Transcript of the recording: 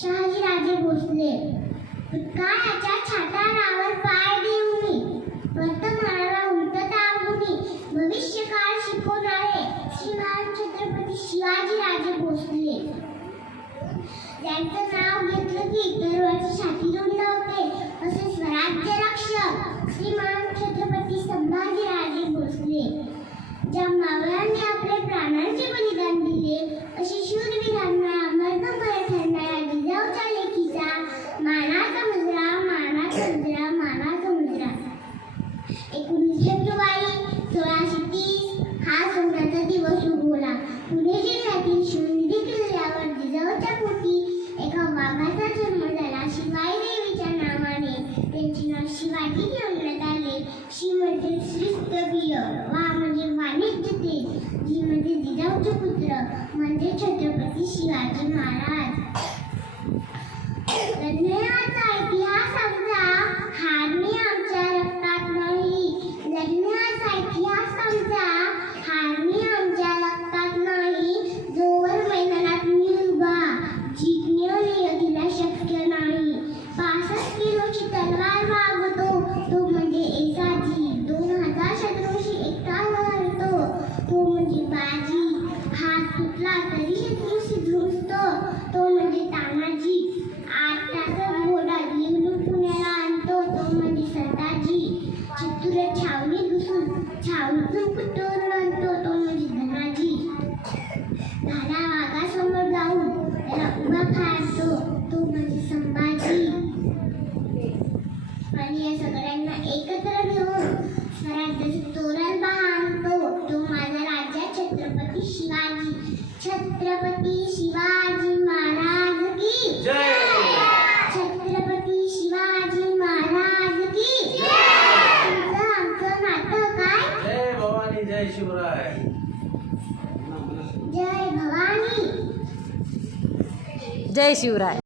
शहाजीराजे भोसले काळाच्या छाताडावर पाय देऊनी वर्तमानाला उलट दाबुनी भविष्यकाळ शिकवणारे श्रीमान छत्रपती शिवाजीराजे भोसले त्यांचं नाव घेतलं की दरवाजी छाती जोडी लावते असे स्वराज्य रक्षक श्रीमान छत्रपती संभाजीराजे भोसले ज्या मावळ्यांनी आपले प्राणांचे बलिदान दिले असे शूरवीरांना मरणमय ठरणाऱ्या जिजाऊच्या लेखीचा मानाचा मुजरा मानाचा मुजरा मानाचा मुजरा 19 फेब्रुवारी 1630 हा सोन्याचा दिवस उगवला. पुणे जिल्ह्यातील शिवनेरी किल्ल्यावर जिजाऊच्या पोटी एका वाघाचा जन्म झाला. शिवाई देवीच्या नावाने त्यांचे नाव शिवाजी ठेवण्यात आले. शी म्हणजे श्रीस्तवीय, वा म्हणजे वाणिज्य तेज, जी म्हणजे जिजाऊचे पुत्र म्हणजे छत्रपती शिवाजी महाराज. लढण्याचा इतिहास आमचा हारणे आमच्या रक्तात नाही. लढण्याचा इतिहास आमचा हारणे आमच्या रक्तात नाही. जोवर मैदानात मी उभा जिंकणे नियतीला शक्य नाही. 65 किलोची तलवार वागवतो तो म्हणजे एसाजी. 2000 शत्रूशी एकटा लढतो तो म्हणजे बाजी. हात तुटला तरी शत्रूशी झुंजतो तो म्हणजे तानाजी. 8 तासात घोडा लिहून पुण्याला आणतो तो म्हणजे सरदारजी. चतुर छावणी घुसून छावणीतून कुठून आणतो तो म्हणजे धनाजी. धारा वाघासमोर जाऊन त्याला उभा फाडतो तो म्हणजे संभाजी. आणि या सगळ्यांना एकत्र घेऊन स्वराज्याचे तोरण बांधतो तो माझा राजा छत्रपती शिवाजी. छत्रपती शिवाजी महाराज की जय. छत्रपती शिवाजी महाराज की जय. तुमचं आमचं नातं काय? जय भवानी जय शिवराय. जय भवानी जय शिवराय.